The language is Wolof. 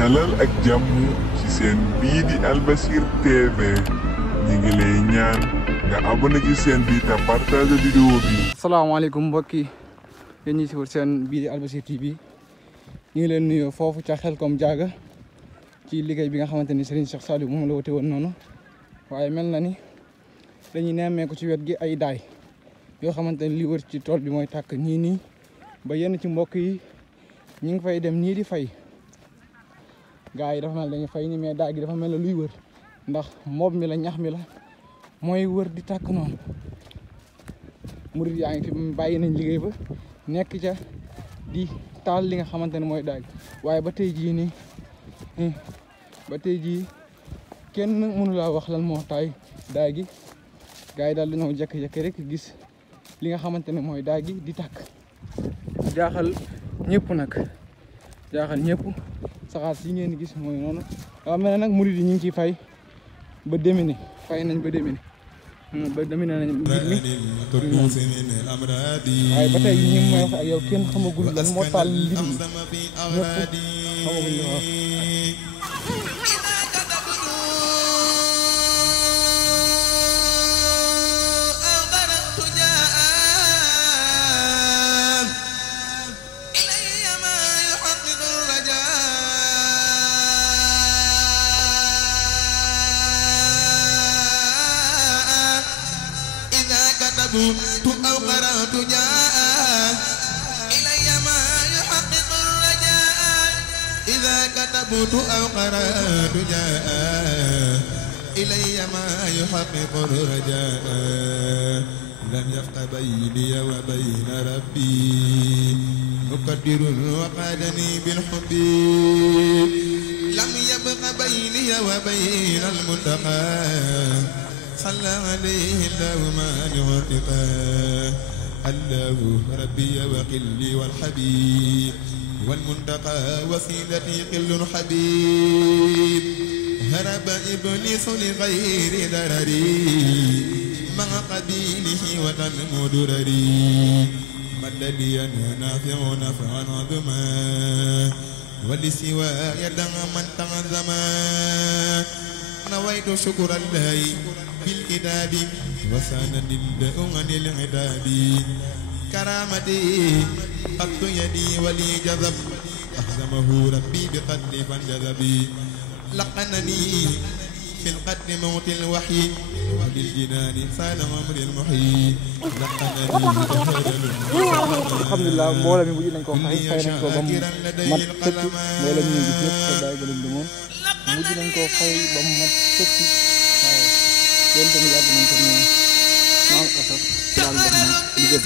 dalal ak jàmm ci seen bii di Albasir TV ñi ngi lay ñaan nga abonné ci seen bi te partage vidéo bi. asalaamaaleykum mbokk yi yéen ñi si wër seen bii di Albasir TV ñu ngi leen nuyoo foofu ca Xelkom Diaga ci liggéey bi nga xamante ni Serigne Cheikh Saliou moom la wote woon noonu waaye mel na ni dañuy nemmeeku ci wet gi ay daay yoo xamante ni li wër ci tool bi mooy tàkk nii ba yenn ci mbokk yi ñu ngi fay dem nii di fay gaa yi dafa mel dañuy fay ni mais daay gi dafa mel ne luy wër ndax moob mi la ñax mi la mooy wër di tàkk noonu murid yaa ngi fi bàyyi nañ liggéey ba nekk ca di taal li nga xamante ne mooy daay waaye ba tey jii nii ba tey jii kenn mënu laa wax lan moo taay daay gi gaa yi daal dañoo jékki-jékki rek gis li nga xamante ne mooy daay gi di tàkk jaaxal ñëpp nag jaaxal ñëpp saxaar si ngeen gis mooy noonu waaw mel na nag murid yi ñu ngi ciy fay ba demine fay nañ ba demine nañ mbir mi waaye ba tey ñi may wax ak yow kenn xamagul lan moo taal mbir mi ñëpp xamagul li wax أو قرأت جاء إلي ما يحقق الرجاء إذا كتبت أو قرأت جاء إلي ما يحقق الرجاء لم يفق بيني وبين ربي مقدر وقادني بالحب لم يبق بيني وبين المنتقى صلى عليه الله مانع ارتقاه الله ربي وقلي والحبيب والمنتقى وسيلتي قل حبيب هرب إبليس لغير ضرري مع قبيله وتنمو درري مددي نافع نفعا عظما ولسوى يدع من تعظما نويت شكر الله بالكتاب وساند عن العتاب كرامتي قط يدي ولي جذب أخزمه ربي بقتل فانجذبي لقنني في القتل موت الوحي وبالجنان سال عمر المحيي لقنني الحمد لله mbooloo mi mujj nañ ko fay nañ ko ba mu mat sëkk mbooloo mi ñu gis ñëpp te daay gëlañ demoon mujj nañ ko fay ba mu mat sëkk waaw loolu tamit yàgg nañ ko moom maam asaf daal def na liggéey